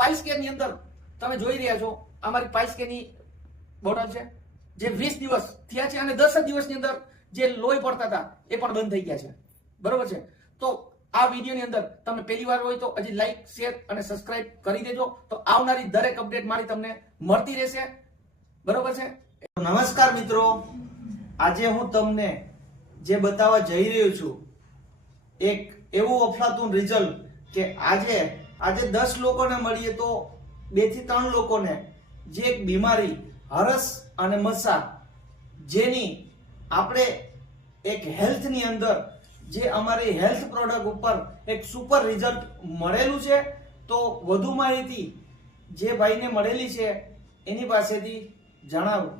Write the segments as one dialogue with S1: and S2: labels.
S1: Piles કેરની અંદર તમે જોઈ રહ્યા છો અમારી પાઇસ કેર બોટલ છે, જે વીસ દિવસ થયા છે અને દસ જ દિવસની અંદર જે લોહી પડતા હતા, એ પણ બંધ થઈ ગયા છે. બરોબર છે? તો આ વિડીયોની અંદર તમે પહેલી વાર હોય તો હજી લાઈક શેર અને સબસ્ક્રાઇબ કરી દેજો. તો આવનારી દરેક અપડેટ મારી તમને મળતી રહેશે. બરોબર છે?
S2: નમસ્કાર મિત્રો. આજે હું તમને જે બતાવવા જઈ રહ્યો છું, એક એવું અફલાતું રિઝલ્ટ કે આજે આજે દસ લોકોને મળીએ તો બેથી ત્રણ લોકોને જે એક બીમારી હરસ અને મસા જેની આપણે એક હેલ્થની અંદર જે અમારી હેલ્થ પ્રોડક્ટ ઉપર એક સુપર રિઝલ્ટ મળેલું છે તો વધુ માહિતી જે ભાઈને મળેલી છે એની પાસેથી જણાવું.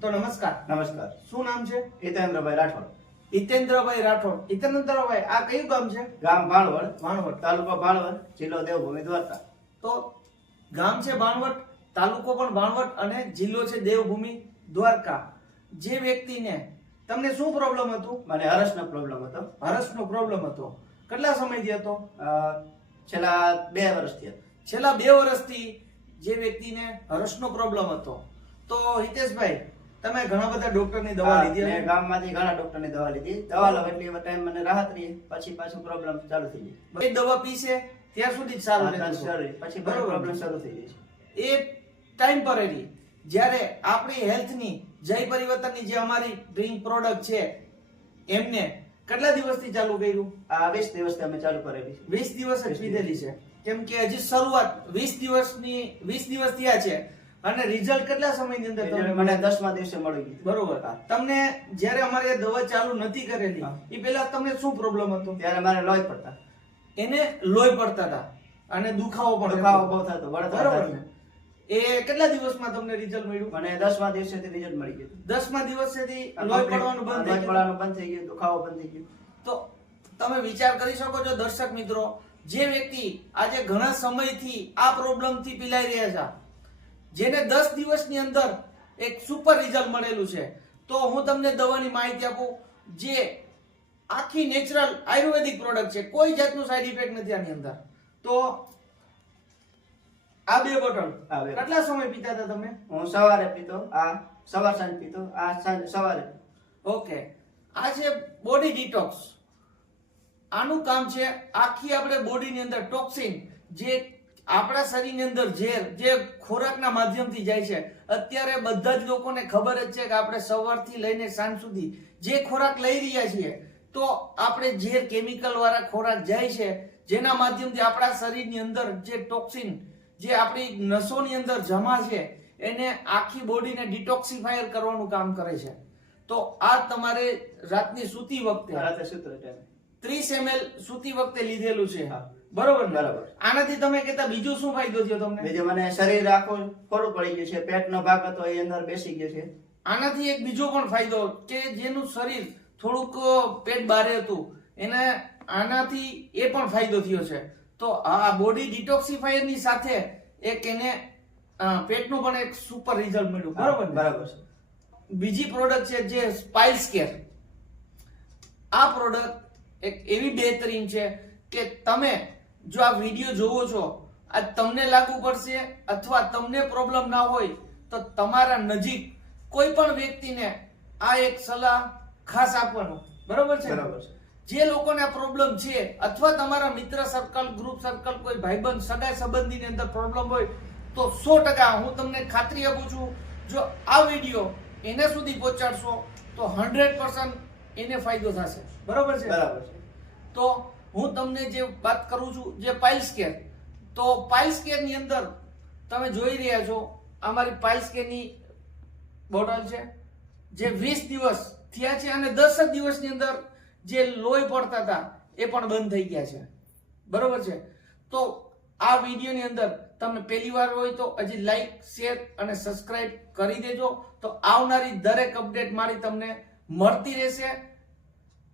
S2: તો નમસ્કાર.
S3: નમસ્કાર.
S2: શું નામ છે?
S3: હિતેન્દ્રભાઈ રાઠોડ.
S2: હિતેન્દ્રભાઈ રાઠોડ. હિતેન્દ્રભાઈ આ કયું ગામ છે?
S3: ગામ ભાણવડ.
S2: ભાણવડ.
S3: તાલુકો ભાણવડ જિલ્લો દેવભૂમિ દ્વારકા.
S2: તો ગામ છે ભાણવડ તાલુકો પણ ભાણવડ અને જિલ્લો છે દેવભૂમિ દ્વારકા. જે વ્યક્તિને તમને શું પ્રોબ્લેમ હતું?
S3: મને હરસનો પ્રોબ્લેમ હતો.
S2: હરસનો પ્રોબ્લેમ હતો. કેટલા સમયથી હતો
S3: છેલ્લા બે વર્ષથી
S2: છેલ્લા બે વર્ષથી જે વ્યક્તિને હરસનો પ્રોબ્લેમ હતો. તો હિતેશભાઈ તમે ઘણા બધા ડોક્ટરની દવા લીધી
S3: મેં ગામમાંથી ઘણા ડોક્ટરની દવા લીધી. દવા લઉં એટલી ટાઈમ મને રાહત રહી. પછી પાછું પ્રોબ્લેમ ચાલુ થઈ
S2: એ દવા પીશે ત્યાં સુધી જ સારું
S3: જાય
S2: રહેતું
S3: પછી
S2: બરોબર.
S3: પ્રોબ્લેમ શરૂ થઈ જાય
S2: એ ટાઈમ પર રહી જ્યારે આપણી હેલ્થની જય પરિવર્તનની જે અમારી ડ્રિંક પ્રોડક્ટ છે એમને કેટલા દિવસથી ચાલુ કર્યું?
S3: આ વીસ દિવસથી અમે ચાલુ કરેલી
S2: વીસ દિવસ જ પીધેલી છે. કેમ કે હજી શરૂઆત વીસ દિવસની વીસ દિવસ થયા છે. અને રિઝલ્ટ કેટલા સમયની અંદર તમને
S3: મને દસમા દિવસે મળી ગયું.
S2: બરોબર. તમને જ્યારે અમારે દવા ચાલુ નથી કરેલી એ પહેલા તમને શું પ્રોબ્લેમ હતો?
S3: ત્યારે મારે લોહી પડતા.
S2: એને લોહી પડતા હતા અને દુખાવો પણ
S3: દુખાવો બહુ થતો
S2: બરોબર. એ કેટલા દિવસમાં તમને રિઝલ્ટ મળ્યું?
S3: મને દસમા દિવસેથી રિઝલ્ટ મળી ગયું.
S2: દસમા દિવસેથી લોહી પડવાનું બંધ થઈ
S3: પડવાનું બંધ થઈ ગયું દુખાવો બંધ થઈ ગયો.
S2: તો તમે વિચાર કરી શકો છો દર્શક મિત્રો જે વ્યક્તિ આજે ઘણા સમયથી આ પ્રોબ્લેમથી પીલાઈ રહ્યા છે જેને દસ દિવસની અંદર એક સુપર રિઝલ્ટ મળેલું છે. તો હું તમને દવાની માહિતી આપું જે આખી નેચરલ આયુર્વેદિક પ્રોડક્ટ છે કોઈ જાતનું સાઈડ ઇફેક્ટ નથી આની અંદર. તો આ બે બોટલ કેટલા સમય પીતા હતા તમે?
S3: હું સવારે પીતો આ સવાર સાંજ પીતો આ સાંજ સવારે.
S2: ઓકે. આ છે બોડી ડિટોક્સ આનું કામ છે આખી આપણે બોડીની અંદર ટોક્સિન જે આપણા શરીરની અંદર ઝેર જે ખોરાકના માધ્યમથી જાય છે, અત્યારે બધા જ લોકોને ખબર જ છે કે આપણે સવારથી લઈને સાંજ સુધી જે ખોરાક લઈ રહ્યા છીએ, તો આપણે ઝેર કેમિકલ વાળા ખોરાક જાય છે, જેના માધ્યમથી આપણા શરીરની અંદર જે ટોક્સિન જે આપણી નસોની અંદર જમા છે, એને આખી બોડીને ડિટોક્સિફાયર કરવાનું કામ કરે છે. તો આ તમારે રાતની સૂતી વખતે
S3: રાતે સૂતો ટાઈમે
S2: ત્રીસ એમએલ સૂતી વખતે લીધેલું છે
S3: હા.
S2: બરોબર?
S3: બરાબર.
S2: આનાથી તમે કહેતા બીજો શું ફાયદો થયો તમને?
S3: બીજું મને શરીર આખું ખોરું પડી ગયું છે પેટનો ભાગ હતો એ અંદર બેસી ગયો છે.
S2: આનાથી એક બીજો પણ ફાયદો કે જેનું શરીર થોડુંક પેટ બારે હતું એને આનાથી એ પણ ફાયદો થયો છે. તો આ બોડી ડિટોક્સિફાયરની સાથે એક એને પેટનું પણ એક સુપર રિઝલ્ટ મળ્યું. બરોબર
S3: બરાબર છે.
S2: બીજી પ્રોડક્ટ છે જે સ્પાઇસ કેર આ પ્રોડક્ટ એક એવી બહેતરીન છે કે તમે જો આ વીડિયો જોવો છો આ તમને લાગુ પડશે અથવા તમને પ્રોબ્લેમ ના હોય તો તમારા નજીક કોઈ પણ વ્યક્તિને આ એક સલાહ ખાસ આપવાનું. બરોબર છે?
S3: બરાબર છે.
S2: જે લોકોને આ પ્રોબ્લેમ છે અથવા તમારા મિત્ર સર્કલ ગ્રુપ સર્કલ કોઈ ભાઈબંધ સગા સંબંધીની અંદર પ્રોબ્લેમ હોય તો સો ટકા હું તમને ખાતરી આપું છું જો આ વીડિયો એને સુધી પહોંચાડશો તો હંડ્રેડ એને ફાયદો થશે. બરોબર છે?
S3: બરાબર છે.
S2: તો હું તમને જે વાત કરું છું જે પાઇલ્સ કેર તો પાઇલ્સ કેરની અંદર તમે જોઈ રહ્યા છો અમારી પાઇલ્સ કેરની બોટલ છે જે વીસ દિવસ થયા છે અને દસ જ દિવસની અંદર જે લોહી પડતા હતા એ પણ બંધ થઈ ગયા છે. બરોબર છે? તો આ વિડીયોની અંદર તમે પહેલી વાર હોય તો હજી લાઈક શેર અને સબસ્ક્રાઈબ કરી દેજો. તો આવનારી દરેક અપડેટ મારી તમને મળતી રહેશે.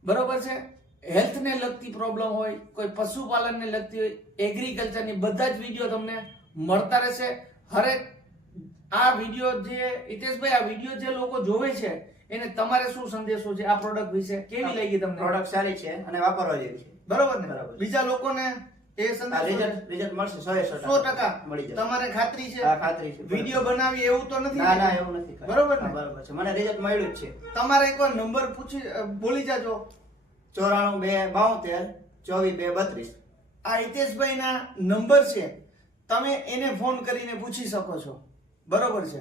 S2: બરોબર છે? હેલ્થને લગતી પ્રોબ્લેમ હોય કોઈ પશુપાલનને લગતી હોય એગ્રીકલ્ચરની બધા જ વીડિયો તમને મળતા રહેશે. હરેક આ વીડિયો જે હિતેશભાઈ આ વીડિયો જે લોકો જોવે છે એને તમારે શું સંદેશો છે આ પ્રોડક્ટ વિશે? કેવી લાગી તમને?
S3: પ્રોડક્ટ સારી છે અને વાપરવા જેવી છે.
S2: બરોબર ને?
S3: બરાબર.
S2: બીજા લોકોને એ
S3: રિઝલ્ટ રિઝલ્ટ મળશે સો એ સો
S2: સો ટકા.
S3: મળી જશે.
S2: તમારે ખાતરી છે?
S3: હા ખાતરી છે.
S2: વિડિયો બનાવી એવું તો નથી?
S3: ના
S2: ના
S3: એવું નથી.
S2: બરોબર ને?
S3: બરોબર છે. મને રિઝલ્ટ મળ્યું જ છે.
S2: તમારે એકવાર નંબર પૂછી બોલી જાજો.
S3: ચોરાણું બે બાઉતેર ચોવીસ બે બત્રીસ.
S2: આ હિતેશભાઈ ના નંબર છે. તમે એને ફોન કરીને પૂછી શકો છો. બરોબર છે?